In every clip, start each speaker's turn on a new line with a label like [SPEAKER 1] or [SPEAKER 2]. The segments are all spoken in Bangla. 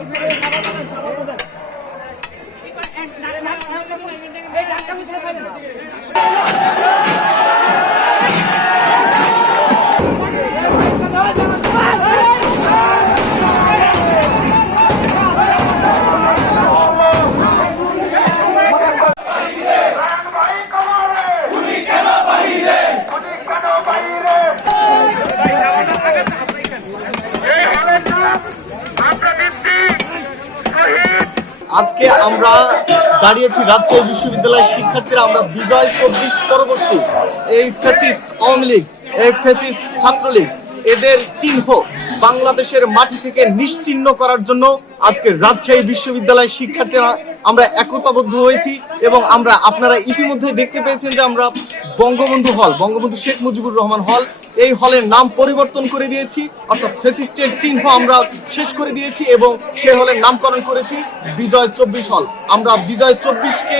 [SPEAKER 1] এই দাঁড়িয়েছি রাজশাহী বিশ্ববিদ্যালয়ের শিক্ষার্থীরা, আমরা বিজয় চব্বিশ পরবর্তী এই ফ্যাসিস্ট আওয়ামী লীগ, এই ফ্যাসিস্ট ছাত্রলীগ, এদের চিহ্ন বাংলাদেশের মাটি থেকে নিশ্চিহ্ন করার জন্য আজকে রাজশাহী বিশ্ববিদ্যালয়ের শিক্ষার্থীরা আমরা একতাবদ্ধ হয়েছি এবং আমরা আপনারা ইতিমধ্যে দেখতে পেয়েছেন যে আমরা বঙ্গবন্ধু হল, বঙ্গবন্ধু শেখ মুজিবুর রহমান হল এই হলের নাম পরিবর্তন করে দিয়েছি। অর্থাৎ ফেসিস্টের চিহ্ন আমরা শেষ করে দিয়েছি এবং সে হলের নামকরণ করেছি বিজয় চব্বিশ হল। আমরা বিজয় চব্বিশকে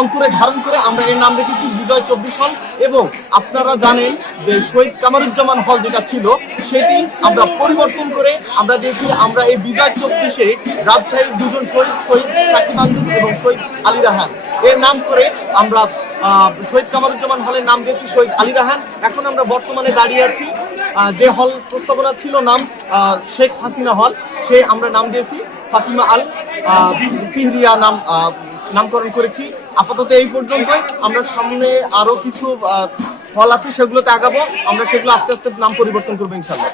[SPEAKER 1] অন্তরে ধারণ করে আমরা এর নাম রেখেছি বিজয় চব্বিশ হল। এবং আপনারা জানেন যে শহীদ কামারুজ্জামান হল যেটা ছিল, সেটি আমরা পরিবর্তন করে আমরা দেখি আমরা এই বিজয় চব্বিশে রাজশাহীর দুজন শহীদ শহীদ সাকিব আঞ্জুম এবং শহীদ আলী রাহান। এর নাম করে আমরা শহীদ কামারুজ্জামান হলের নাম দিয়েছি শহীদ আলী রাহান। এখন আমরা বর্তমানে দাঁড়িয়ে আছি যে হল প্রস্তাবনা ছিল নাম শেখ হাসিনা হল, সে আমরা নাম দিয়েছি, ফাতিমা আল তিহরিয়া নাম নামকরণ করেছি। আপাতত এই পর্যন্ত আমরা সামনে আরও কিছু হল আছে, সেগুলোতে আগাবো। আমরা সেগুলো আস্তে আস্তে নাম পরিবর্তন করব ইনশাল্লাহ